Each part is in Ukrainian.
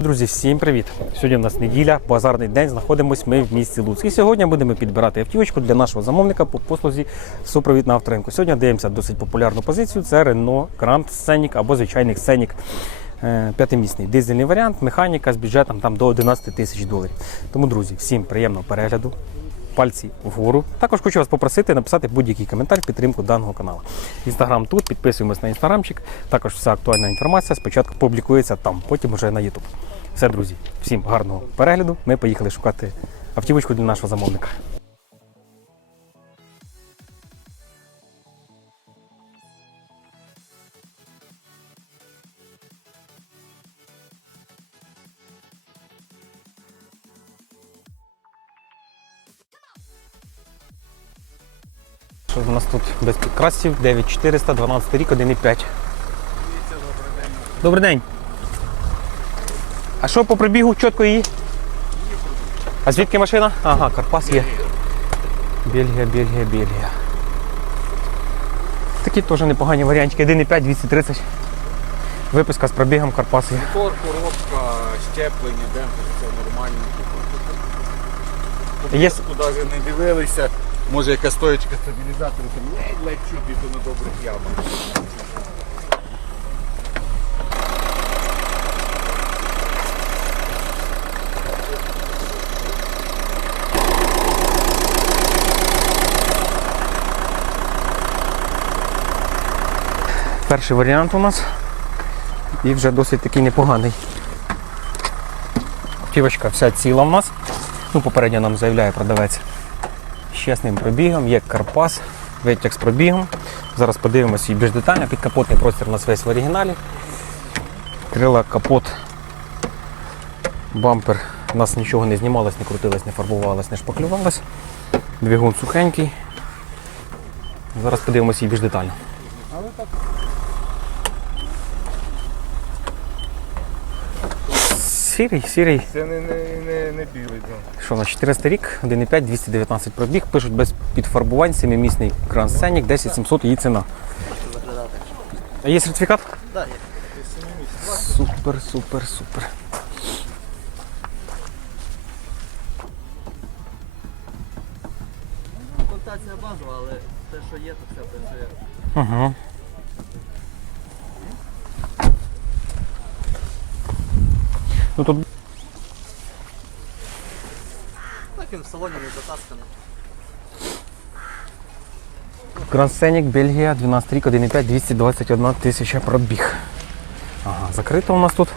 Друзі, всім привіт! Сьогодні у нас неділя, базарний день. Знаходимось ми в місті Луцьк. І сьогодні будемо підбирати автівочку для нашого замовника по послузі супровід на авторинку. Сьогодні дивимося досить популярну позицію. Це Renault Grand Scenic або звичайний Scenic е, п'ятимісний дизельний варіант, механіка з бюджетом там до 11 тисяч доларів. Тому, друзі, всім приємного перегляду. Пальці вгору. Також хочу вас попросити написати будь-який коментар в підтримку даного каналу. Інстаграм тут, підписуємось на інстаграмчик. Також вся актуальна інформація спочатку публікується там, потім уже на Ютуб. Все, друзі, всім гарного перегляду. Ми поїхали шукати автівочку для нашого замовника. У нас тут без підкрасів 9400, 12 рік, 1,5. Добрий день. А що по прибігу чітко її? А звідки машина? Ага, Карпас є. Бельгія, Бельгія, Бельгія. Такі теж непогані варіантики. 1,5, 230. Виписка з пробігом Карпас є. Мотор, коробка, щеплення, демпфер, все нормально. Є... Туди вже не дивилися. Може яка стоечка стабілізатора, там ледь-ледь чути, то на добрих ямах. Перший варіант у нас. І вже досить такий непоганий. Автівочка вся ціла в нас. Ну, попередньо нам заявляє продавець. З чесним пробігом, є Карпас, витяг з пробігом. Зараз подивимося її більш детально. Підкапотний простір у нас весь в оригіналі. Крила, капот, бампер. У нас нічого не знімалось, не крутилось, не фарбувалось, не шпаклювалось. Двигун сухенький. Зараз подивимося її більш детально. Сірий, сірий. Це не, не, не, не білий. Да. Що на 400 рік, 1,5, 219 пробіг. Пишуть без підфарбувань, семимісний Grand Scenic, 10 700 її ціна. А є сертифікат? Да, є. Супер, супер, супер. Комплектація базова, але те, що є, то все працює. Ага. Ну тут Так він в салоні не затасканий. Scenic, Бельгія, 12 рік, 1,5, 221 тисяча пробіг. Ага, закрито у нас тут.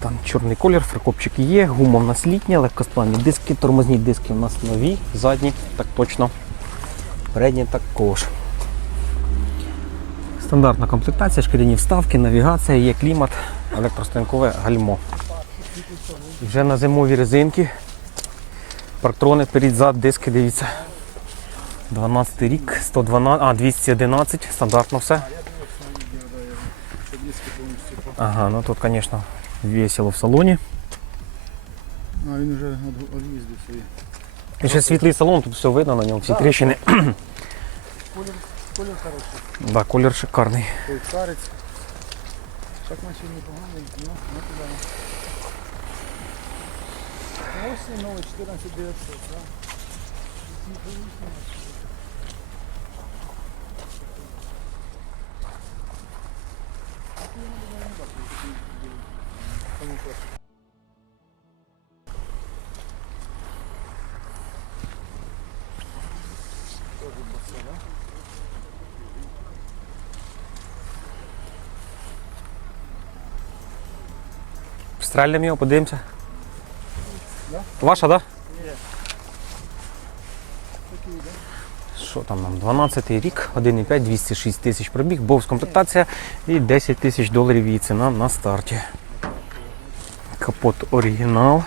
Там чорний колір, фрикопчик є, гума в нас літня, легкосплавні диски, тормозні диски у нас нові, задні, так точно. Передні також. Стандартна комплектація, шкіряні вставки, навігація, є клімат, електростанкове гальмо. Вже на зимові резинки. Парктрони вперед зад, диски, дивіться. 12 рік, 112, а, 211, стандартно все. Ага, ну тут, звісно, весело в салоні. А він вже від'їздив свої. І ще світлий салон, тут все видно на ньому, всі тріщини. Колір, колір хороший. Да, колір шикарний. Той царець. Так наче непоганий, ну, ну туди. Ну, Ось і новий 14900, так. Стрельнемо його, подивимося. Ваша, так? Що там нам? 12 рік, 1,5, 206 тисяч пробіг, бовс комплектація і 10 тисяч доларів її ціна на старті. Капот оригінал.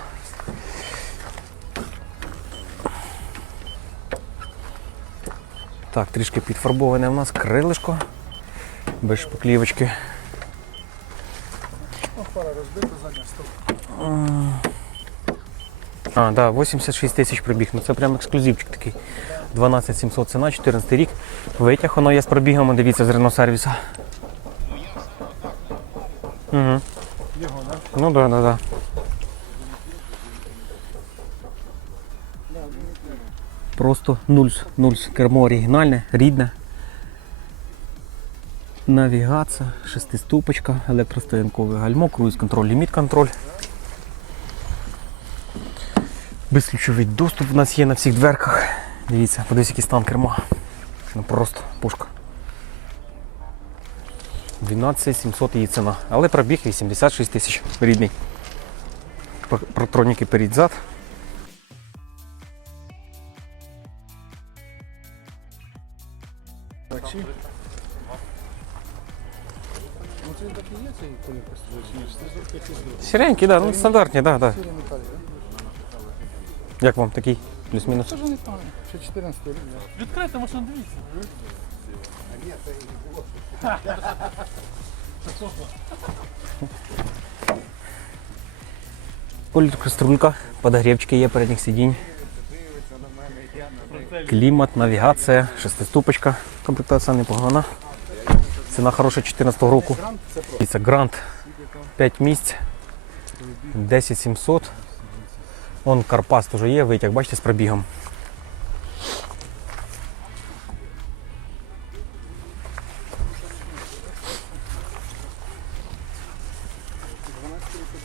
Так, трішки підфарбоване у нас крилишко. Без шпаклівочки. Ну, фара розбита, задня стоп. А, да, 86 тисяч пробіг. Ну це прям ексклюзивчик такий. 12700 ціна, 14 рік. Витяг воно є з пробігами, дивіться з Renault сервіса. Угу. Його, да? Ну да, да, да. Просто нульс, нульс. Кермо оригінальне, рідне. Навігація, шестиступочка, електростоянкове гальмо, круїз контроль, ліміт контроль. Безключовий доступ у нас є на всіх дверках. Дивіться, подивіться, який стан керма. Ну просто пушка. 12 700 її ціна. Але пробіг 86 тисяч рідний. Протроніки перед зад. Колір Сіренький, да, ну стандартні, да, да. сірі да? Як вам такий? Плюс-мінус. Це вже не там. Ще 14 рік, да. Відкрийте машину, дивіться. Політрострунка, подогрівчики є передніх сидінь. Клімат, навігація, шестиступочка. Комплектація непогана. Ціна хороша 14 року. Це Грант 5 місць. 10 700. Вон Карпас теж є, витяг, бачите, з пробігом.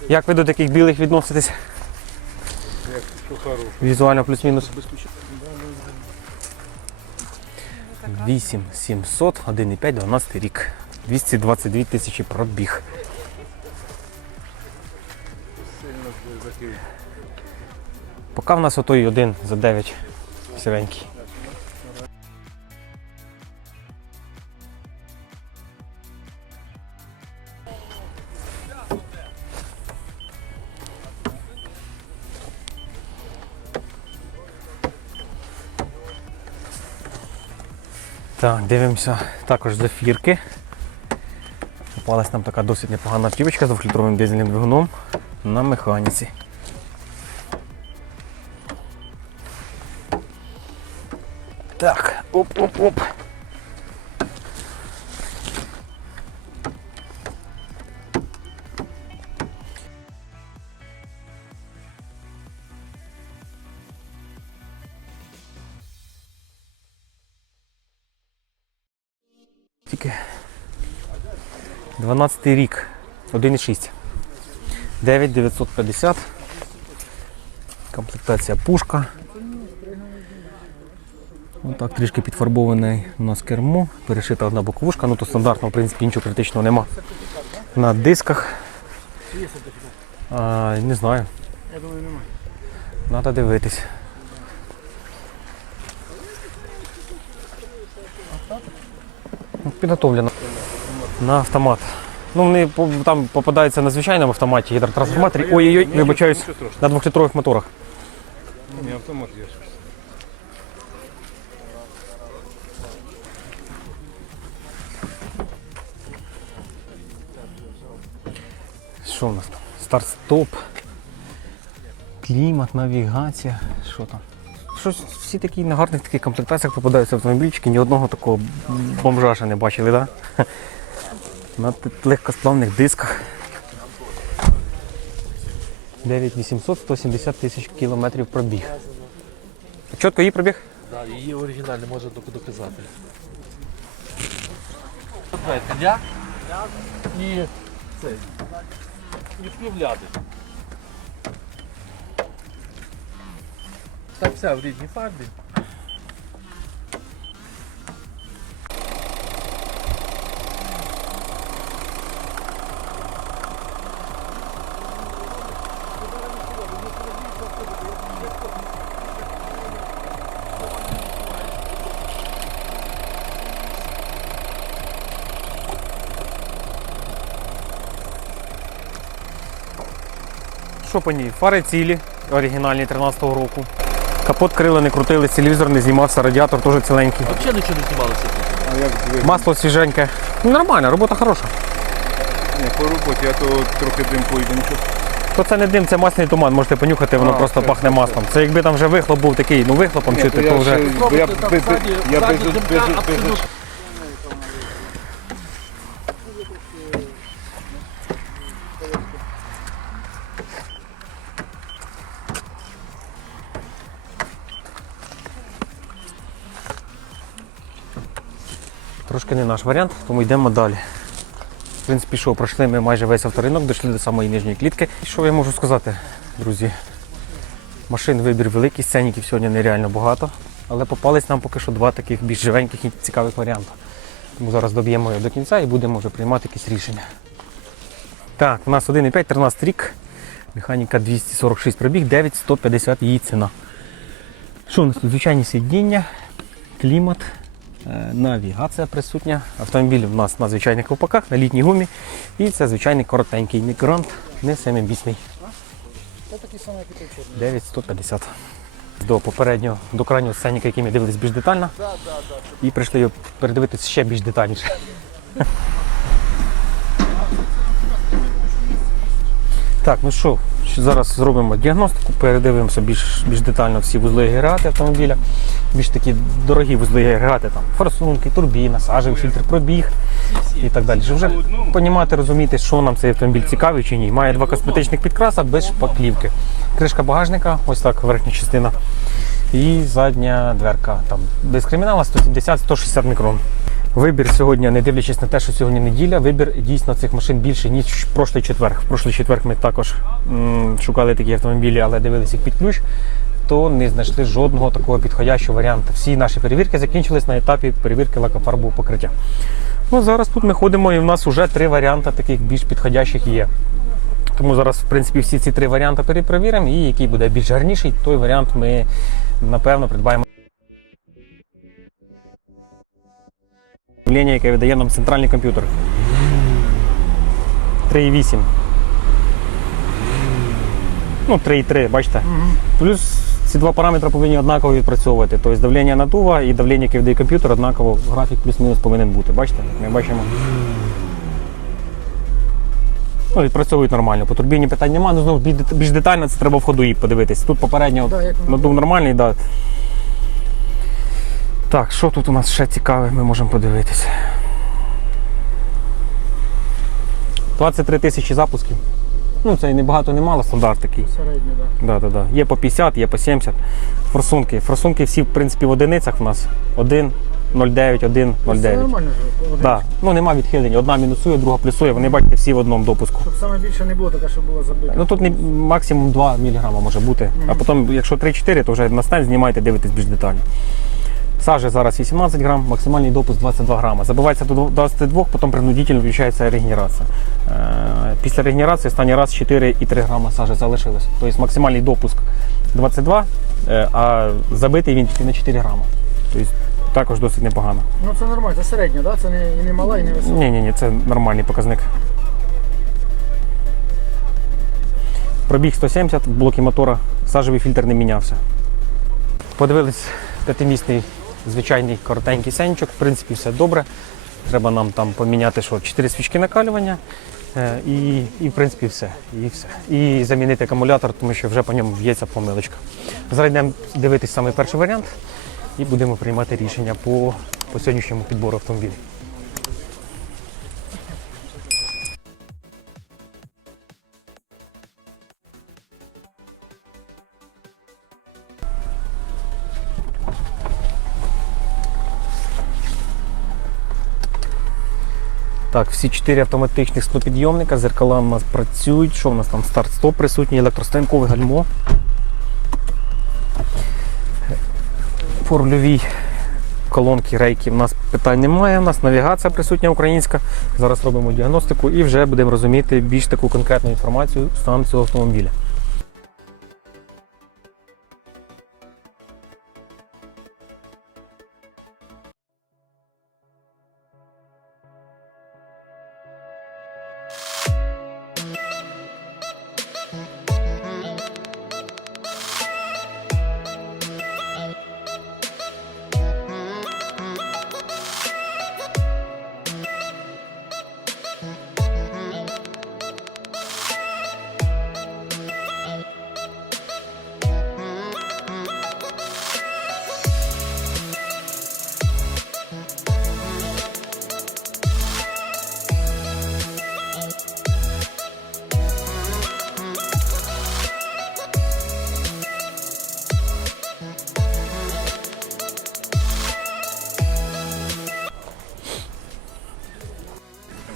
Як ви до таких білих відноситесь? Візуально плюс-мінус. 8 700, 1,5, 12 рік. 222 тисячі пробіг. Поки в нас отой один за 9 сіренький. Так, дивимося також зафірки. Попалась нам така досить непогана автівочка з двохлітровим дизельним двигуном на механіці. Оп-оп-оп. Тільки 12 рік, 1,6. 9950. Комплектація пушка. Отак трішки підфарбоване у нас кермо, перешита одна боковушка, ну то стандартно, в принципі, нічого критичного нема. На дисках. А, не знаю, Я думаю, немає. треба дивитись. Підготовлено. На автомат. Ну, вони там попадаються на звичайному автоматі, гідротрансформаторі. Ой-ой-ой, вибачаюсь, на двохлітрових моторах. Ні, автомат є. Що у нас там? Старт-стоп, клімат, навігація. Що там? Щось всі такі на гарних таких комплектаціях попадаються автомобільчики, ні одного такого бомжа ще не бачили, так? Да? На легкосплавних дисках. 9800, 170 тисяч кілометрів пробіг. Чітко її пробіг? Так, її оригінал не може доки доказати. Я і цей. І. Так вся в рідній фарбі. Що по ній? Фари цілі, оригінальні 13-го року. Капот крила не крутили, телевізор не знімався, радіатор теж ціленький. Взагалі нічого не знімалося. А як двигун? Масло свіженьке. Ну, нормально, робота хороша. Ні, по роботі, а то трохи дим пойде, нічого. То це не дим, це масляний туман, можете понюхати, воно А, просто це- пахне маслом. Це якби там вже вихлоп був такий, ну вихлопом чути, то вже. бо я, я ззаді без- димка без- без- наш варіант, тому йдемо далі. В принципі, що, пройшли ми майже весь авторинок, дійшли до самої нижньої клітки. І що я можу сказати, друзі? Машин вибір великий, сценіків сьогодні нереально багато, але попались нам поки що два таких більш живеньких і цікавих варіанти. Тому зараз доб'ємо його до кінця і будемо вже приймати якісь рішення. Так, у нас 1,5, 13 рік, механіка 246 пробіг, 9150 її ціна. Що у нас тут? Звичайні сидіння, клімат, Навігація присутня. Автомобіль у нас на звичайних ковпаках, на літній гумі. І це звичайний коротенький не не семимісний. Це такий самий, як і той чорний. 9150. До попереднього, до крайнього сценіка, який ми дивились більш детально. І прийшли його передивитися ще більш детальніше. Так, ну що зараз зробимо діагностику, передивимося більш, більш детально всі вузли агрегати автомобіля. Більш такі дорогі вузли агрегати, там форсунки, турбіна, сажевий фільтр, пробіг і так далі. Вже понімати, розуміти, що нам цей автомобіль цікавий чи ні. Має два косметичних підкраса без шпаклівки. Кришка багажника, ось так верхня частина. І задня дверка. Там без кримінала 170-160 мікрон. Вибір сьогодні, не дивлячись на те, що сьогодні неділя, вибір дійсно цих машин більше, ніж в прошлий четверг. В прошлий четверг ми також м, шукали такі автомобілі, але дивилися їх під ключ, то не знайшли жодного такого підходящого варіанту. Всі наші перевірки закінчились на етапі перевірки лакофарбового покриття. Ну, зараз тут ми ходимо і в нас вже три варіанти таких більш підходящих є. Тому зараз, в принципі, всі ці три варіанти перепровіримо, і який буде більш гарніший, той варіант ми напевно придбаємо. Явлення, яке видає нам центральний комп'ютер. 3,8. Ну, 3,3, бачите? Плюс ці два параметри повинні однаково відпрацьовувати. Тобто давлення надува і давлення, яке видає комп'ютер, однаково графік плюс-мінус повинен бути. Бачите? Ми бачимо. Ну, відпрацьовують нормально. По турбіні питань немає, ну знову більш детально це треба в ходу і подивитись. Тут попередньо Да, надув нормальний, да. Так, що тут у нас ще цікаве, ми можемо подивитися. 23 тисячі запусків. Ну, це і не багато, не мало, стандарт такий. Середній, так. Да, да, да. Є по 50, є по 70. Форсунки. Форсунки всі, в принципі, в одиницях в нас. 1, 0,9, 1, Це нормально ж. один. Да. Ну нема відхилень. Одна мінусує, друга плюсує. Вони бачите всі в одному допуску. Щоб саме більше не було таке, щоб було забито. Ну тут не, максимум 2 мг може бути. А потім, якщо 3-4, то вже на стенд знімайте, дивитесь більш детально. Сажі зараз 18 грам, максимальний допуск 22 грама. Забивається до 22, потім принудительно включається регенерація. Е, Після регенерації останній раз 4,3 грама сажі залишилось. Тобто максимальний допуск 22, е, а забитий він тільки на 4 грама. Тобто також досить непогано. Ну це нормально, це середня, так? Це не, і не мала, і не висока. Ні, ні, ні, це нормальний показник. Пробіг 170, в блокі мотора, сажевий фільтр не мінявся. Подивились п'ятимісний звичайний коротенький сенчик, в принципі, все добре. Треба нам там поміняти що, 4 свічки накалювання. е, І, і в принципі все. І все. І замінити акумулятор, тому що вже по ньому в'ється помилочка. Зараз дивитись саме перший варіант і будемо приймати рішення по, по сьогоднішньому підбору автомобілів. Так, всі чотири автоматичних склопідйомника, зеркала у нас працюють. Що у нас там? Старт-стоп присутній, електростанкове гальмо. По колонки, рейки у нас питань немає. У нас навігація присутня українська. Зараз робимо діагностику і вже будемо розуміти більш таку конкретну інформацію стан цього автомобіля.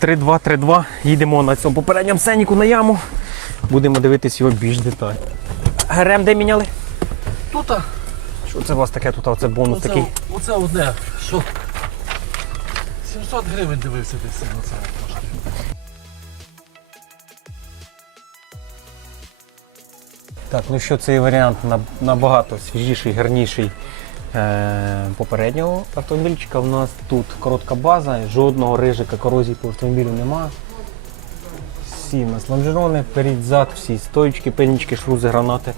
3-2-3-2. Їдемо на цьому попередньому сеніку на яму. Будемо дивитись його більш детально. ГРМ де міняли? Тут, Що це у вас таке тут? Оце бонус оце, такий. оце одне, що 700 гривень дивився десь на це. Так, ну що цей варіант набагато свіжіший, гарніший попереднього автомобільчика. У нас тут коротка база, жодного рижика корозії по автомобілю нема. Всі у нас лонжерони, перед зад, всі стоїчки, пильнички, шрузи, гранати,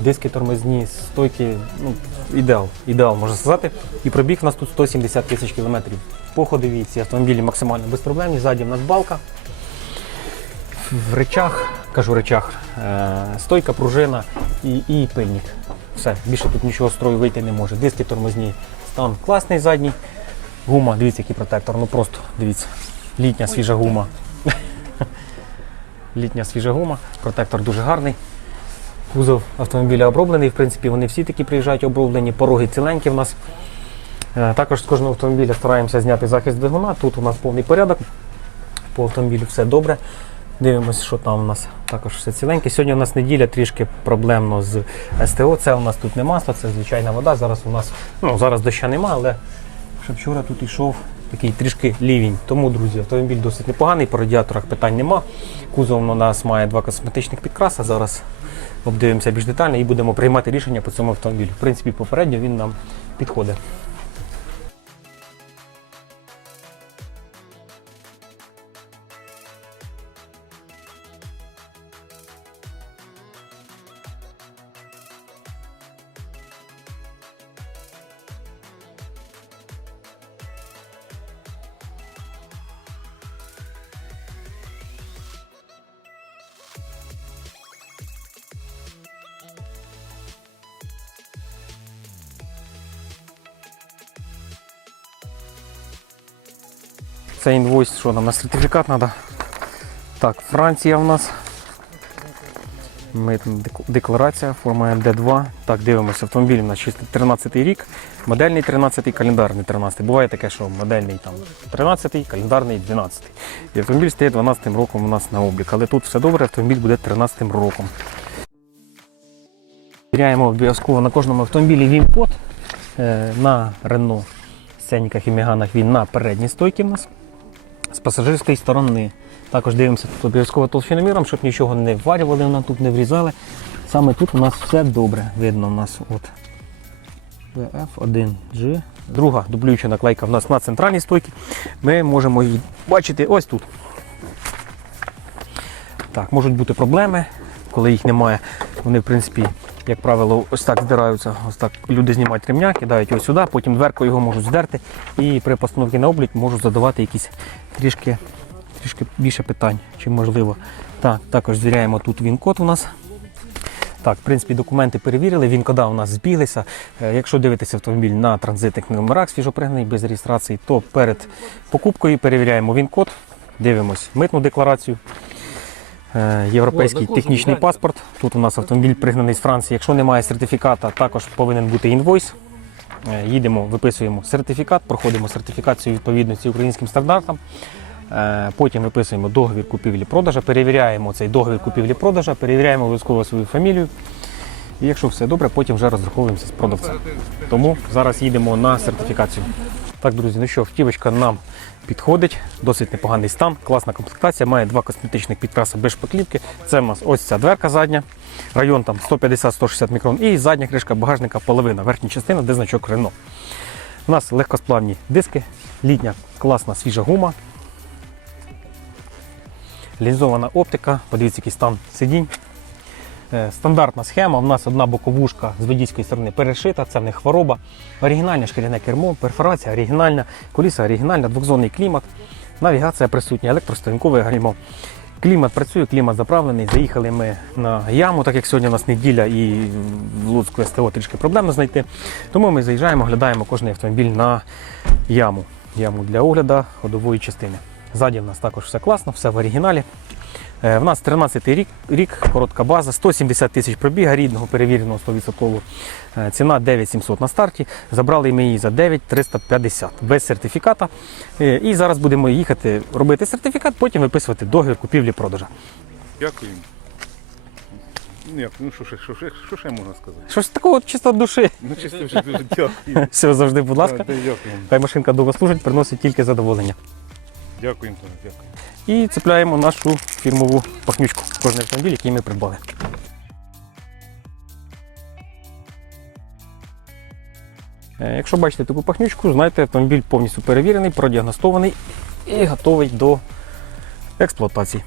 диски тормозні, стойки. Ну, ідеал, ідеал можна сказати. І пробіг у нас тут 170 тисяч кілометрів. По ходовій ці автомобілі максимально безпроблемні. Ззаді в нас балка в речах, кажу речах, е, стойка, пружина і, і пильник. Все, більше тут нічого з строю вийти не може. Диски тормозні, стан класний задній. Гума, дивіться, який протектор. Ну просто дивіться. Літня свіжа гума. Літня свіжа гума, протектор дуже гарний. Кузов автомобіля оброблений. В принципі, вони всі такі приїжджають оброблені, пороги ціленькі в нас. Е, Також з кожного автомобіля стараємося зняти захист двигуна. Тут у нас повний порядок. По автомобілю все добре. Дивимося, що там у нас також все ціленьке. Сьогодні у нас неділя трішки проблемно з СТО. Це у нас тут не масло, це звичайна вода. Зараз у нас ну зараз доща нема, але ще вчора тут йшов такий трішки лівень. Тому, друзі, автомобіль досить непоганий, по радіаторах питань нема. Кузов у нас має два косметичних підкраса. Зараз обдивимося більш детально і будемо приймати рішення по цьому автомобілю. В принципі, попередньо він нам підходить. Це інвойс, що нам на сертифікат треба. Так, Франція в нас. Дек- декларація, форма МД2. Так, дивимося, автомобіль у нас чисто 13 рік, модельний 13-й, календарний 13-й. Буває таке, що модельний там 13, календарний 12-й. І автомобіль стає 12-м роком у нас на облік. Але тут все добре, автомобіль буде 13 роком. Перевіряємо обов'язково на кожному автомобілі він-код. Е, На Renault Сценіках і Меганах він на передній стойці в нас з пасажирської сторони. Також дивимося тут обов'язково толщиноміром, щоб нічого не вварювали, вона тут не врізали. Саме тут у нас все добре. Видно у нас от VF1G. Друга дублююча наклейка в нас на центральній стойці. Ми можемо її бачити ось тут. Так, можуть бути проблеми, коли їх немає. Вони, в принципі, як правило, ось так здираються. Ось так люди знімають ремня, кидають його сюди, потім дверкою його можуть здерти. І при постановці на облік можуть задавати якісь трішки, трішки більше питань, чим можливо. Так, також звіряємо тут він-код у нас. Так, в принципі, документи перевірили, він-кода у нас збіглися. Е, Якщо дивитися автомобіль на транзитних номерах свіжопригнаний без реєстрації, то перед покупкою перевіряємо він-код, дивимось митну декларацію. Е, Європейський технічний паспорт. Тут у нас автомобіль пригнаний з Франції. Якщо немає сертифіката, також повинен бути інвойс. Е, Їдемо, виписуємо сертифікат, проходимо сертифікацію відповідності українським стандартам. Е, Потім виписуємо договір купівлі-продажа, перевіряємо цей договір купівлі-продажа, перевіряємо обов'язково свою фамілію. І якщо все добре, потім вже розраховуємося з продавцем. Тому зараз їдемо на сертифікацію. Так, друзі, ну що, автівочка нам підходить, досить непоганий стан, класна комплектація, має два косметичних підкраси без шпаклівки. Це у нас ось ця дверка задня, район там 150-160 мікрон і задня кришка багажника половина, верхня частина, де значок Рено. У нас легкосплавні диски, літня класна свіжа гума, лінзована оптика, подивіться, який стан сидінь. Е, Стандартна схема. У нас одна боковушка з водійської сторони перешита, це не хвороба. Оригінальне шкіряне кермо, перфорація оригінальна, коліса оригінальна, двохзонний клімат, навігація присутня, електросторінкове гальмо. Клімат працює, клімат заправлений. Заїхали ми на яму, так як сьогодні у нас неділя і в Луцьку СТО трішки проблемно знайти. Тому ми заїжджаємо, оглядаємо кожен автомобіль на яму. Яму для огляду ходової частини. Ззаді в нас також все класно, все в оригіналі. Е, В нас 13 рік, рік, коротка база, 170 тисяч пробіга рідного, перевіреного 100%. Е, Ціна 9700 на старті. Забрали ми її за 9350 без сертифіката. Е, І зараз будемо їхати робити сертифікат, потім виписувати договір купівлі-продажа. Дякую. Ні, ну що ще, що, ще, що ще можна сказати? Щось такого чисто душі. Ну чисто дуже дякую. Все завжди, будь ласка. Да, Дякуємо. Хай машинка довго служить, приносить тільки задоволення. Дякуємо, дякую. І цепляємо нашу фірмову пахнючку. Кожен автомобіль, який ми придбали. Е, Якщо бачите таку пахнючку, знайте, автомобіль повністю перевірений, продіагностований і готовий до експлуатації.